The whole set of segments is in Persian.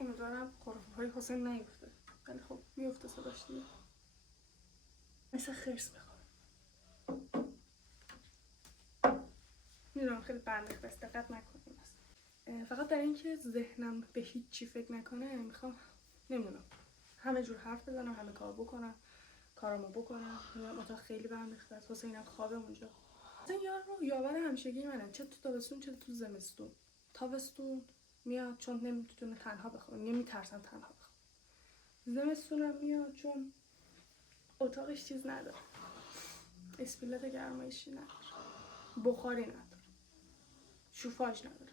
امیدوارم خرافه‌های حسین نیفته، ولی خب میفته صداش دیگه. مثل خرس بخوام. میدونم خیلی برنخ بست، دقت نکنیم بس. فقط در اینکه ذهنم به هیچ چی فکر نکنه میخوام نمیدونم همه جور حرف بزنم، همه کار بکنم، کارامو بکنم. میدونم اتاق خیلی برم ریخته است، حسینم خوابه اونجا. مثلا یاور همیشگی منه، چه تو تابستون چه تو زمستون. تابستون میاد چون نمیتونه تنها بخوابه، نمیترسم تنها بخوابه. زمستونم میاد چون اتاقش چیز نداره، اسپیلت گرمایشی نداره، بخاری نداره، شوفاژ نداره،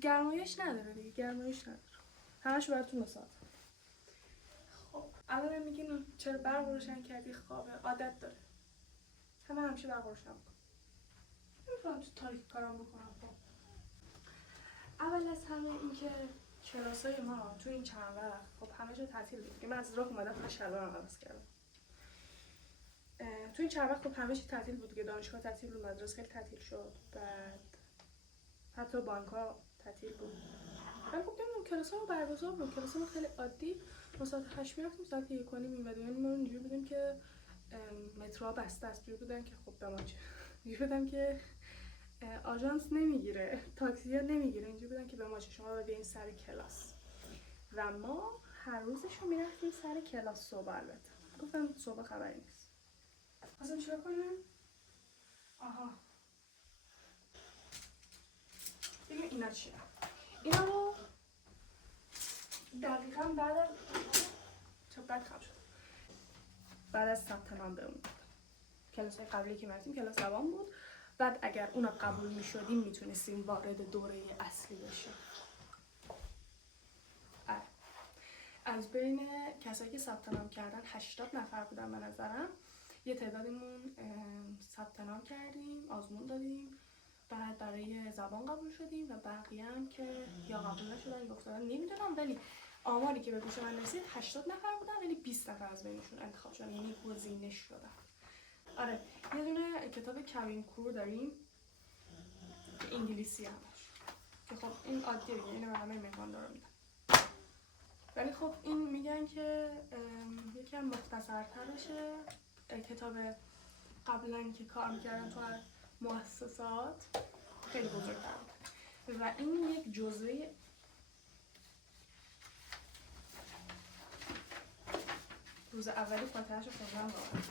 گرمایش نداره دیگه، گرمایش نداره، همش براتون مثال. خب الان میگین چرا برق روشن کردی؟ خوابه، عادت داره، همه همیشه برق روشن میکنه، نمیتونم تو تاریک کارام بکنم. خب اول از همه اینکه کلاسای ما تو این چند وقت خب همه جا تعطیل بود. من از راه اومدم فقط شلوارم عوض کردم. تو این چند وقت خب همه چی تعطیل بود دیگه، دانشگاه تعطیل بود، مدرسه خیلی تعطیل شد، بعد حتی بانک‌ها تعطیل بود. ولی خب نمیدونم کلاسامون برگزار بود، کلاسامون خیلی عادی. ما ساعت 8 میرفتیم، ساعت 1:30 میومدیم. یعنی ما اینجوری بودیم که مترو بسته است، جوری بودن که خب به چه اینجوری بودن که آژانس نمیگیره، تاکسی ها نمیگیره، اینجوری بودن که به ما چه، شما بیاین سر کلاس. و ما هر روزشو میرفتیم سر کلاس صبح. البته گفتم صبح خبری نیست. خواستم چیکار کنم؟ آها ببین اینا چیه؟ اینا رو دقیقاً بعد از چه بد خم شد، بعد از ثبت نام بمون کلاس قبلی که رفتیم کلاس زبان بود. بعد اگر اونا قبول میشدیم میتونستیم وارد دوره اصلی بشیم. از بین کسایی که ثبت نام کردن 80 نفر بودن به نظرم. یه تعدادمون ثبت نام کردیم، آزمون دادیم، بعد برای زبان قبول شدیم و بقیه هم که یا قبول نشدن یا افتادن نمیدونم، ولی آماری که به گوش من رسید 80 نفر بودن، ولی 20 نفر از بینشون انتخاب شدن، یعنی گزینش شدن. آره یه دونه کتاب کوین کور داریم که انگلیسی همش، که خب این عادیه دیگه، اینو به همه مهماندارا میدن. ولی خب این میگن که یکم مختصرترشه. کتاب قبلا که کار میکردن تو مؤسسات خیلی بزرگتر بود و این یک جزوه روز اولی فاتحه‌اش رو خوندم واقعا.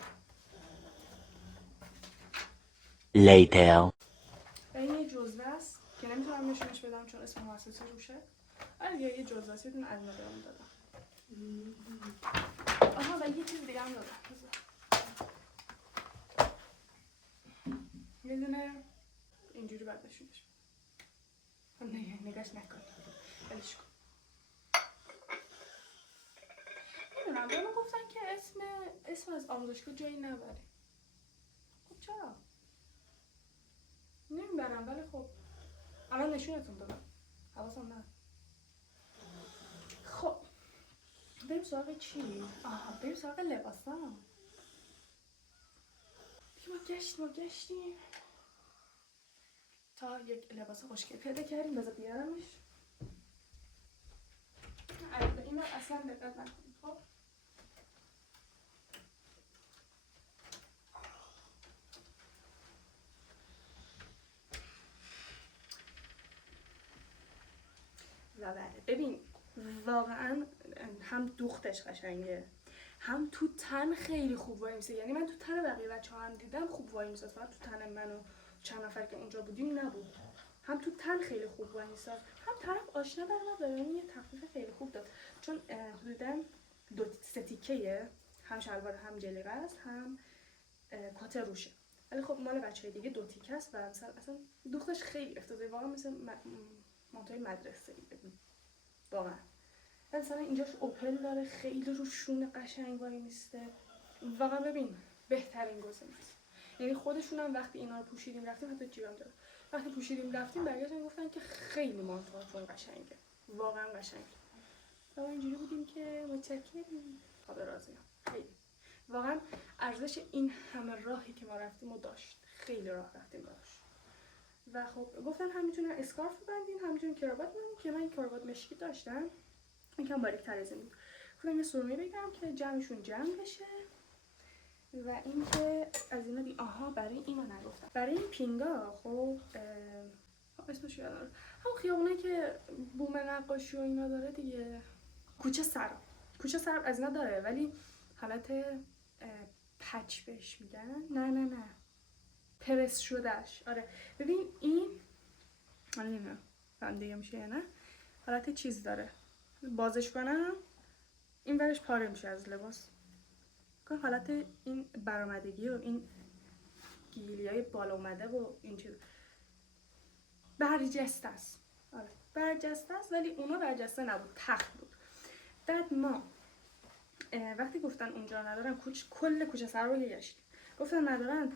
Later. و این یه جزوه است که نمیتونم نشونش بدم چون اسم مؤسسه روشه، ولی یه جزوه است، یه دونه از مدام دادم. آها و یه چیز دیگه هم دادم، یه دونه اینجوری باید نشونش بدم، نگاش نکن، ولش کن. نمیدونم به من گفتن که اسم از آموزشگاه جایی نبری. خب چرا؟ نمیبرم، ولی خب الان نشونتون دادم، حواسم نه. خب بریم سراغ چی؟ بریم سراغ لباسا. ما گشتیم تا یک لباس خوشگل پیدا کردیم. بذار بیارمش. البته اینو اصلا دقت نکنید. خب و بله ببین واقعا هم دوختش قشنگه، هم تو تن خیلی خوب وای میسه. یعنی من تو تن بقیه بچه‌ها هم دیدم خوب وای میساد، فقط تو تن من و چند نفر که اونجا بودیم نبود. هم تو تن خیلی خوب وای میساد، هم طرف آشنا در من داره، یه تخفیف خیلی خوب داد، چون حدودا 2-3 تیکه، هم شلوار هم جلیقه است هم کات روشه. ولی خب مال بچه‌های دیگه 2 تیکه است و اصلا دوختش خیلی افتاده، واقعا مثل مانتوی مدرسه‌ای. ببین واقعا مثلا اینجاش اوپن داره، خیلی رو شونه قشنگ وای میسته. واقعا ببین بهترین گزینه است. یعنی خودشون هم وقتی اینا رو پوشیدیم رفتیم، حتی جیبم داره، وقتی پوشیدیم رفتیم برگشتن گفتن که خیلی مانتوهاتون قشنگه، واقعا قشنگه. ما اینجوری بودیم که متشکریم، خدا راضیه. خیلی واقعا ارزش این همه راهی که ما رفتیم و داشت، خیلی راه رفتیم داشت. و خب گفتن هم میتونن اسکارف ببندین هم میتونن کراوات ببندین، که من کراوات مشکی داشتم یکم باریک‌تر از این بود. خودم یه سرمه بگیرم که جمعشون جمع بشه. و اینکه از اینا آها برای اینو نگفتم. برای این پینگا خب اسمش یادم نمیاد. همون خیابونه که بوم نقاشی و اینا داره دیگه. کوچه سراب از اینا داره ولی حالت پچ بهش میگن. نه پرس شدهش. آره ببین این من نمیدونم فهم دیگه میشه یا نه. حالت چیز داره. بازش کنم این ورش پاره میشه از لباس. که حالت این برآمدگی و این گیلیای بالا اومده و این چیز برجسته است. آره برجسته است ولی اونا برجسته نبود، تخت بود. بعد ما وقتی گفتن اونجا ندارن کل کوچه سر رو گشتیم. گفتن ندارن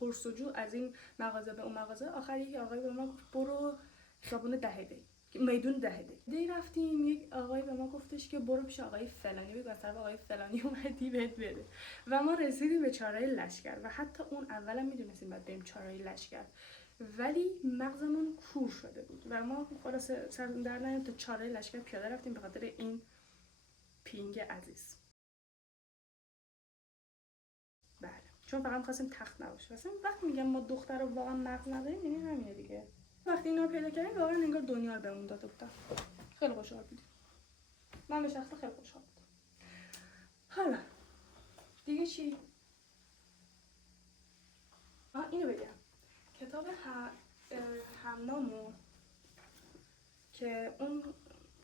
پرسجو از این مغازه به اون مغازه. آخر یک آقای به ما گفت برو خیابون دهیده میدون دهیده رفتیم. یک آقای به ما گفتش که برو پیش آقای فلانی بگو از طرف آقای فلانی اومدی بهت بده. و ما رسیدیم به چهارراه لشکر و حتی اون اولا میدونستیم بعد بریم چهارراه لشکر ولی مغزمون کور شده بود و ما خلاص سر در نیامد تا چهارراه لشکر پیاده رفتیم به خاطر این پینگ عزیز. بله چون فقط خواستیم تخت نباشه. مثلا وقتی میگم ما دختر رو واقعا مغز نداریم یعنی همینه دیگه. وقتی اینا رو پیدا کردیم واقعا انگار دنیا رو بهمون داده بودن. خیلی خوشحال بودیم. من به شخصه خیلی خوشحال بودم. حالا دیگه چی؟ اینو بگم کتاب همنامو که اون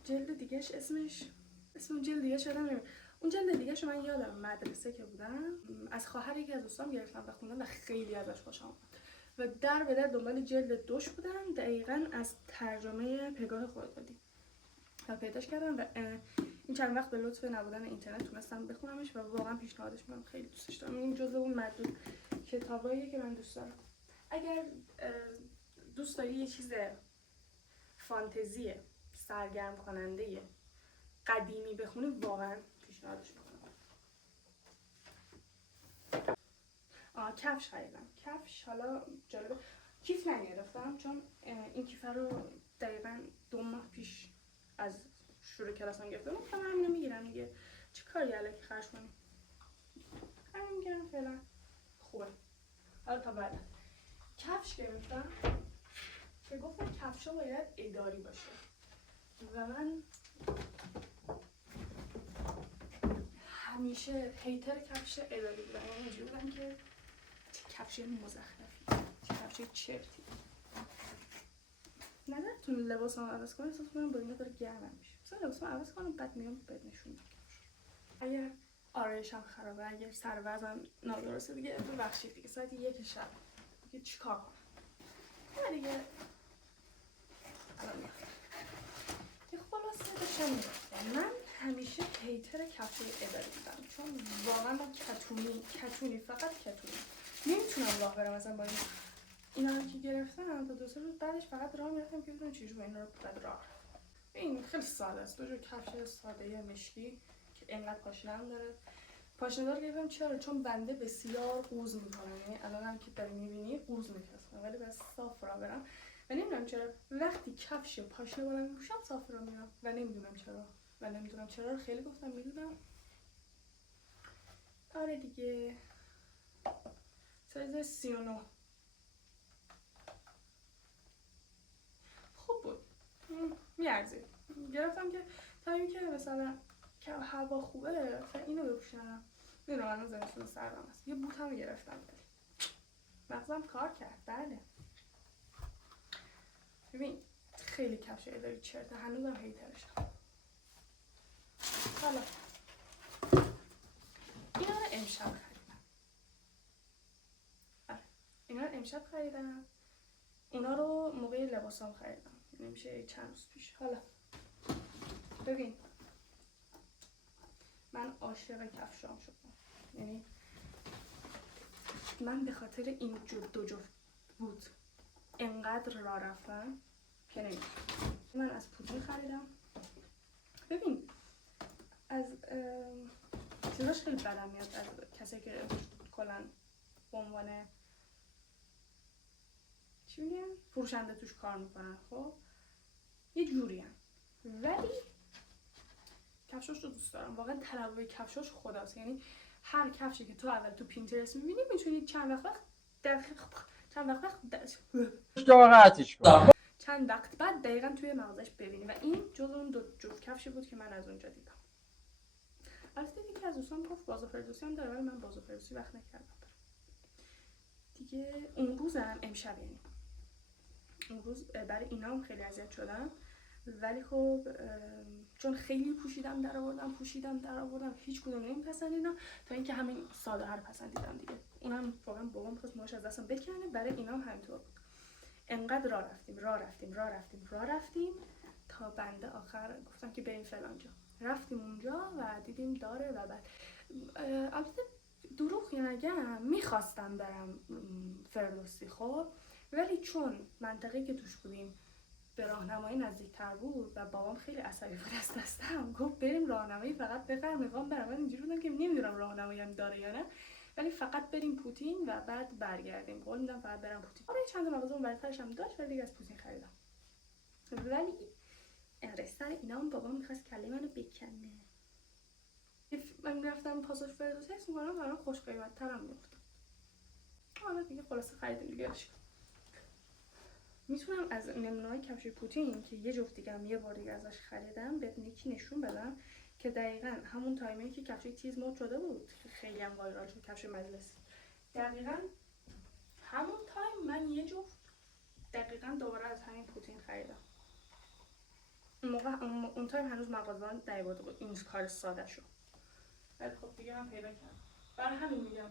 جلد دیگهش اسم جلد دیگه شدم نمیدونم. اون جلد دیگه شو من یادم مدرسه که بودم از خواهر یکی از دوستام گرفتم و خوندم و خیلی ازش خوشم اومد و در به در دنبال جلد 2 بودم دقیقاً از ترجمه پگاه خردادی و پیداش کردم و این چند وقت به لطف نبودن اینترنت تونستم بخونمش و واقعا پیشنهادش میکنم. خیلی دوستش دارم. این جزو اون معدود کتاباییه که من دوست دارم. اگر دوست داری یه چیز فانتزی سرگرم کننده قدیمی بخونی واقعا پیشنهادش میکنم. کفش خریدم. کفش حالا جالبه کیف نگرفتم چون این کیفه رو دقیقاً 2 ماه پیش از شروع کلاسم گرفتم. گفتم همینو میگیرم دیگه چه کاری الکی خرج کنیم. همین میگیرم فعلا خوبه. حالا تا بعد کفش گرفتم که گفتم کفشا باید اداری باشه و من همیشه هیتر کفش اداری بودم. یعنی اینجوری بودم که چه کفش مزخرفی، چه کفش چرتی. نظرتون لباسم عوض کنم احساس کنم با اینا داره گرمم میشه. مثلا لباسم عوض کنم بعد میام بهت نشون میدم. اگر آرایشم خرابه، اگر سر وزنم نادرسته دیگه ببخشید دیگه ساعت 1 شب دیگه چیکار کنم؟ دیگه الان یه خلاصه داشتم میگفتم من همیشه هیتر کفش اداری بودم چون واقعا من کتونی فقط کتونی نمیتونم راه برم. مثلا با اینا هم که گرفتم تا 2 روز بعدش فقط راه میرفتم که بدونم چجوری با اینا رو بعد راه رفتم. این خیلی ساده است. 2 جور کفش ساده مشکی که اینقدر پاشنه هم داره. پاشنه دار گرفتم چرا؟ چون بنده بسیار قوز میکنم. یعنی الان هم که داری میبینی قوز میکشم ولی بس صاف راه برم و نمیدونم چرا وقتی کفش پاشنه بالا میپوشم صاف راه میرم و نمیدونم چرا رو خیلی گفتم میدونم. آره دیگه سایز 39 خوب بود. میارزید. گرفتم که تا اینکه مثلا که هوا خوبه مثلا اینو بپوشم. میدونم الان زمستون سردم است. یه بوت هم گرفتم مغزم کار کرد. بله ببین خیلی کفش اداری چرته هنوزم هیترشم. حالا اینا رو امشب خریدم. اینا رو امشب خریدم. اونا رو موقع لباسام خریدم. نمیشه چند روز پیش. حالا ببین من عاشق کفشام شدم. یعنی من به خاطر این 2 جفت بود انقدر راه رفتم که نمیشه. من از پودری خریدم. ببین از چیزاش خیلی بدم میاد از کسی که کلا به عنوان چی میگن فروشنده توش کار میکنن. خب یه جوری هم ولی کفشاش رو دوست دارم واقعا. تنوع کفشاش خداست. یعنی هر کفشی که تو اول تو پینترست می‌بینی میتونی چند وقت بعد دقیقاً توی مغازش ببینی و این جز اون دو جفت کفشی بود که من از اونجا دیدم. البته یکی از دوستان گفت بازو فردوسی هم داره ولی من بازو فردوسی وقت نکردم برم دیگه. اون روزم امشب، یعنی اون روز برای اینا هم خیلی اذیت شدم، ولی خب چون خیلی پوشیدم در آوردم هیچ کدوم نمیپسندیدم تا اینکه همین ساده رو پسندیدم دیگه. اونم واقعا بابام خواست موهاش از دستم بکنه. برای اینا هم همینطور بود. انقدر راه رفتیم تا بنده آخر گفتم که بریم فلان جا. رفتیم اونجا و دیدیم داره و بعد البته دروغ نگم میخواستم برم فردوسی خب، ولی چون منطقه‌ای که توش بودیم به راهنمایی نزدیک‌تر بود و بابام خیلی عصبی بود از دستم، گفت بریم راهنمایی فقط بخر میخوام برم. من اینجوری بودم که نمیدونم راهنمایی هم داره یا نه، ولی فقط بریم پوتین و بعد برگردیم. قول میدم فقط برم پوتین. آره چند مغازه اون برترش هم داشت ولی دیگه از پوتین خریدم. ولی سر اینا هم بابام میخواست کله منو بکنه. من رفتم پاساژ فردوسی حس می‌کنم برام خوش قیمت‌ترم می‌افتاد. حالا دیگه خلاصه خریدیم دیگه. میتونم از نمونه‌های کفش پوتین که یه جفت دیگه هم یه بار دیگه ازش خریدم به نیکی نشون بدم که دقیقاً همون تایمی که کفش تیز مود شده بود که خیلی هم وایرال شد، کفش مجلسی، دقیقاً همون تایم من یه جفت دقیقاً دوباره از همین پوتین خریدم. اون موقع اون تایم هنوز مغازه‌ها نیومده بود این کار ساده شد. ولی خب دیگه من پیدا کردم. برای همین میگم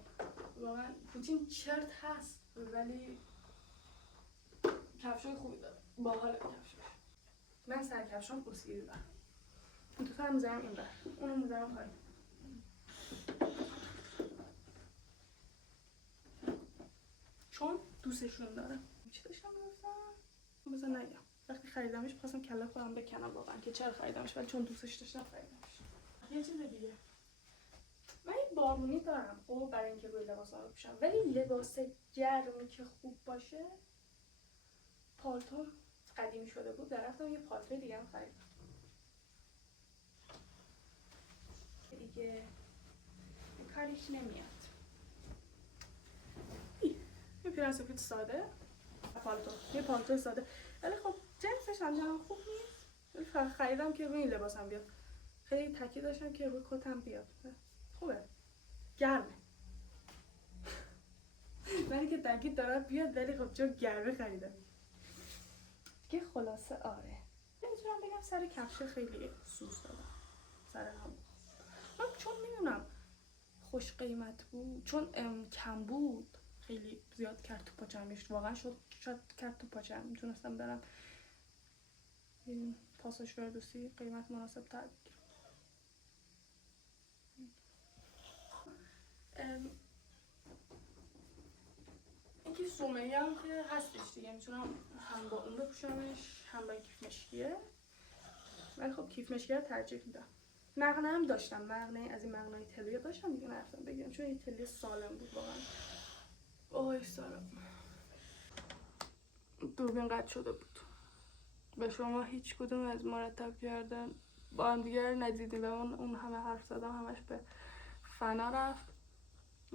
واقعا پوتین چرت هست ولی کفشای خوبی داره. باحال کفشش. من سر کفشام اسیری دارم. این دوتا رو میذارم این بر، اونو میذارم پایین. چون دوستشون دارم. چی داشتم میگفتم؟ بذار نگم. وقتی خریدمش خواستم کله خودم بکنم واقعا که چرا خریدمش، ولی چون دوستش داشتم خریدمش. یه چیز دیگه، من این بارونی دارم خب برای اینکه روی لباسا رو بپوشم، ولی لباس گرمی که خوب باشه، پالتو قدیمی شده بود رفتم یه پالتو دیگه هم خریدم دیگه کاریش نمیاد. یه پیرن سفید ساده پالتو، یه پالتو ساده، ولی خب جنسش هم خوب نیست، ولی فقط خریدم که روی این لباسم بیاد. خیلی تاکید داشتم که روی کتم بیاد. خوبه، گرمه. ولی که تاکید دارم بیاد ولی خب چون گرمه خریدم که خلاصه. آره نمیتونم بگم سر کفش خیلی سوس دادم سر هم. من چون میدونم خوش قیمت بود، چون کم بود خیلی زیاد کرد تو پاچمش، واقعا شد کرد تو پاچم. میتونستم برم این پاساژ فردوسی قیمت مناسب تر بگیرم. اینکه سومه‌ای هم که هستش دیگه، میتونم هم با اون بپوشمش هم با کیف مشکیه، ولی خب کیف مشکیه رو ترجیح میدم. مقنعه هم داشتم، مقنعه از این مقنعه تلیه داشتم دیگه، نرفتم بگیرم چون این تلیه سالم بود واقعا. اوه سالم. دوربین قطع شده بود. به شما هیچ کدوم از مرتب کردن با هم دیگه ندیدیم و اون همه حرف زدم همش به فنا رفت.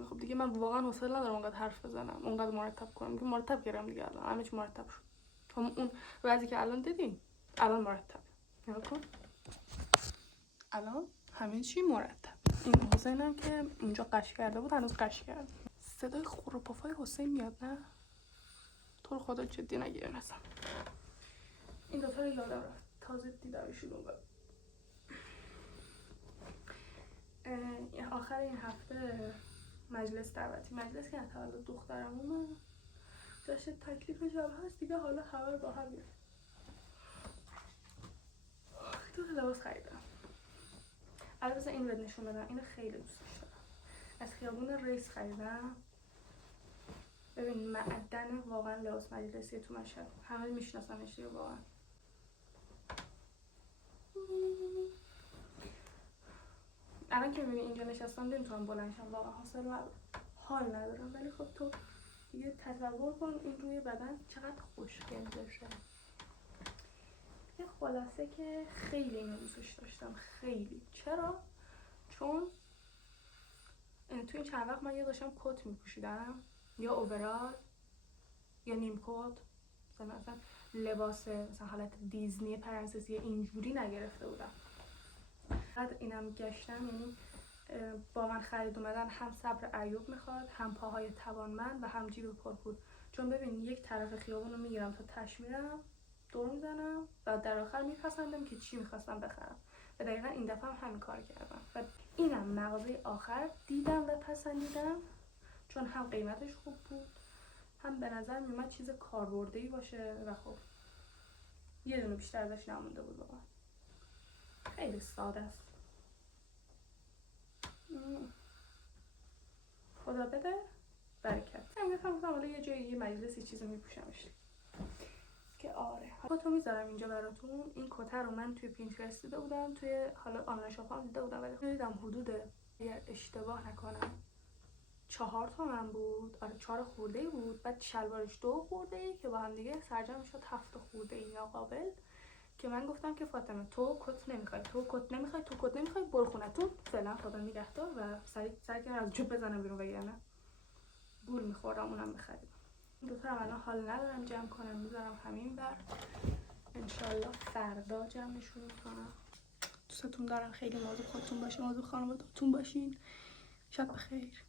خب دیگه من واقعا حوصله ندارم اونقدر حرف بزنم، اونقدر مرتب کنم که مرتب کردم دیگه. الان همه چی مرتب شد. اون وضعی که الان دیدی الان مرتب. نگاه کن الان همه چی مرتب. این حسینم که اونجا قش کرده بود هنوز قش کرد. صدای خور و پفای حسین میاد نه؟ تو رو خدا جدی نگیرین اصلا. این دوتا رو یادم رفت تازه دیدمشون اونور. آخر این هفته مجلس دعوتی، مجلس که تولد دخترمونه جشن تکلیف شب هست دیگه. حالا خبر با هم میاد. دو تا لباس خریدم. البته این رو نشون بدم، اینو خیلی دوست دارم. از خیابون ریس خریدم. ببین معدن واقعا لباس مجلسی تو مشهد، همه میشناسنش دیگه واقعا. الان که ببینی اینجا نشستم نمیتونم بلند شم واقعا، حال ندارم، ولی خب تو دیگه تصور کن این روی بدن چقدر خوشگل بشه. خلاصه که خیلی اینو دوستش داشتم، خیلی. چرا؟ چون تو این چند وقت من یا داشتم کت میپوشیدم یا اوورال یا نیم کت، مثلا لباس مثلا حالت دیزنی پرنسسی اینجوری نگرفته بودم. بعد اینم گشتم، یعنی با من خرید اومدن هم صبر ایوب میخواد، هم پاهای توانمند و هم جیب پرپول. چون ببین یک طرف خیابون رو میگیرم تا تش میرم، دور میزنم و در آخر میپسندم که چی میخواستم بخرم و دقیقا این دفعه هم همین کار کردم و اینم مغازه آخر دیدم و پسندیدم، چون هم قیمتش خوب بود، هم به نظر میومد چیز کاربرده‌ای باشه و خب یه دونه بیشتر ازش نمونده بود واقعا. خیلی ساده است. خدا بده برکت. من گفتم حالا یه جایی یه مجلسی چیزی میپوشمش که آره. کتو میذارم اینجا براتون. این کت رو من توی پینترست دیده بودم، توی حالا آنلاین شاپ هم دیده بودم، ولی دیدم حدود اگر اشتباه نکنم 4 تومن بود. آره 4 خورده بود. بعد شلوارش 2 خورده که با هم دیگه سرجم شد 7 خورده یا قابل. که من گفتم که فاطمه تو کت نمیخوای، تو کت نمیخوای، تو کت نمیخوای، برو خونتون فعلا، خدا نگهدار. و سعی کردم از جوب بزنم بیرون وگرنه گول میخوردم اونم میخریدم. دو تا الان حال ندارم جمع کنم، میذارم همین بر. انشالله فردا جمعشون میکنم. دوستتون دارم، خیلی مواظب خودتون باشین، مواظب خانواده‌تون باشین. شب بخیر.